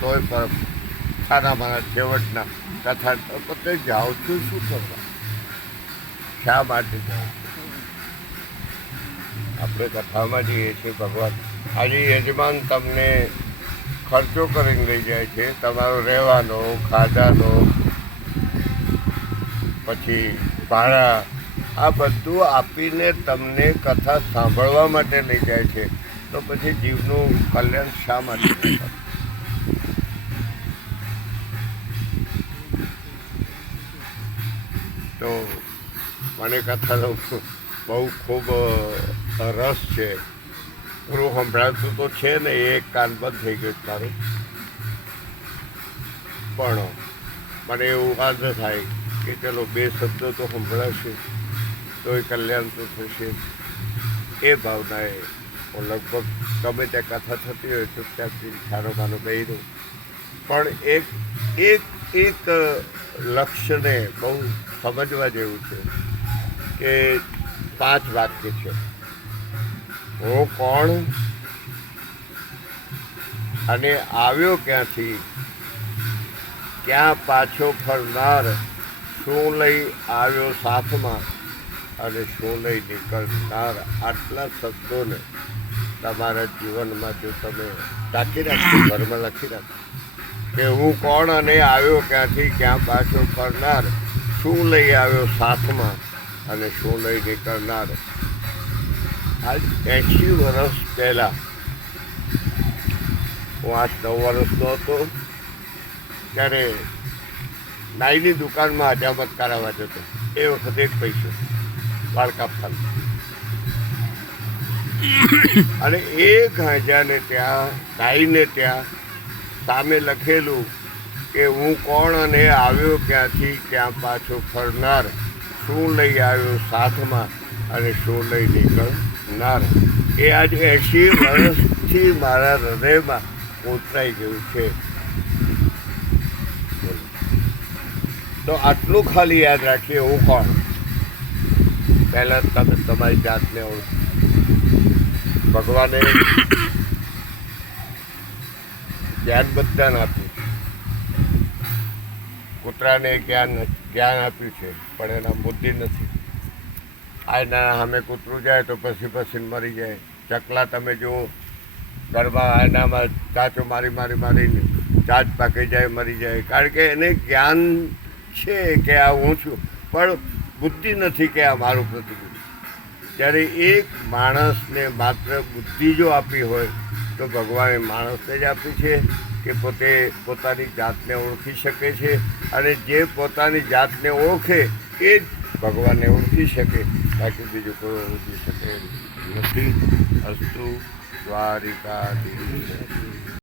તોય પણ સારા મારા છેવટના કથા પોતે જાઉં છું શું કરવા, શા માટે જાઉં છું? આપણે કથામાં જઈએ છીએ ભગવાન આજે યજમાન તમને ખર્ચો કરીને લઈ જાય છે, તમારો રહેવાનો, ખાધાનો, પછી ભાડા, આ બધું આપીને તમને કથા સાંભળવા માટે લઈ જાય છે. તો પછી જીવનું કલ્યાણ શા માટે ન કરે? તો મને કથાનો બહુ ખૂબ રસ છે. પૂરું સંભળાતું તો છે ને, એક કાન બંધ થઈ ગયું મારું, પણ મને એવું આનંદ થાય કે ચલો બે શબ્દો તો સંભળાશે તો એ કલ્યાણ તો થશે. એ ભાવનાએ હું લગભગ ગમે ત્યાં કથા થતી હોય તો ત્યાંથી સારો માનો કહી દઉં. પણ એક એક એક લક્ષ્યને બહુ સમજવા જેવું છે કે 5 વાક્ય છે. હું કોણ અને આવ્યો ક્યાંથી, ક્યાં પાછો ફરનાર, શું લઈ આવ્યો સાથમાં અને શું લઈ નીકળનાર. આટલા શબ્દોને તમારા જીવનમાં જો તમે ટાંકી રાખશો, ઘરમાં લખી રાખો કે હું કોણ અને આવ્યો ક્યાંથી, ક્યાં પાછો ફરનાર, શું લઈ આવ્યો સાથમાં અને શું લઈ નીકળનાર. આજ 80 વર્ષ પહેલાં હું 8-9 વર્ષનો હતો ત્યારે નાઈની દુકાનમાં હજામત કરાવવા જતો. એ વખતે 1 પૈસો વાળ કાપવાનો અને 1,000 ને ત્યાં નાઈને ત્યાં સામે લખેલું કે હું કોણ અને આવ્યો ક્યાંથી, ક્યાં પાછો ફરનાર, શું લઈ આવ્યો સાથમાં અને શું લઈ નીકળનાર. એ આજે 80 વર્ષથી મારા હૃદયમાં ઉતરાઈ ગયું છે. તો આટલું ખાલી યાદ રાખીએ, હું કોણ. પહેલાં તમે તમારી જાતને ઓળખો. ભગવાને જ્ઞાન બધાને આપ્યું છે. કૂતરાને જ્ઞાન આપ્યું છે પણ એના બુદ્ધિ નથી. આયના સામે કૂતરું જાય તો પછી મરી જાય. ચકલા તમે જુઓ, ગરબા આયનામાં ચાચો મારીને ચાચ પાકી જાય, મરી જાય. કારણ કે એને જ્ઞાન છે કે આ હું છું, પણ બુદ્ધિ નથી કે આ મારું પ્રતિબિંબ. જ્યારે એક માણસને માત્ર બુદ્ધિ જો આપી હોય તો ભગવાને માણસને જ આપી છે કે પોતે પોતાની જાતને ઓળખી શકે છે. અને જે પોતાની જાતને ઓળખે એ જ ભગવાનને ઓળખી શકે, બાકી બીજું કોઈ ઓળખી શકે નથી. અસ્તુ દ્વારિકાધીશ.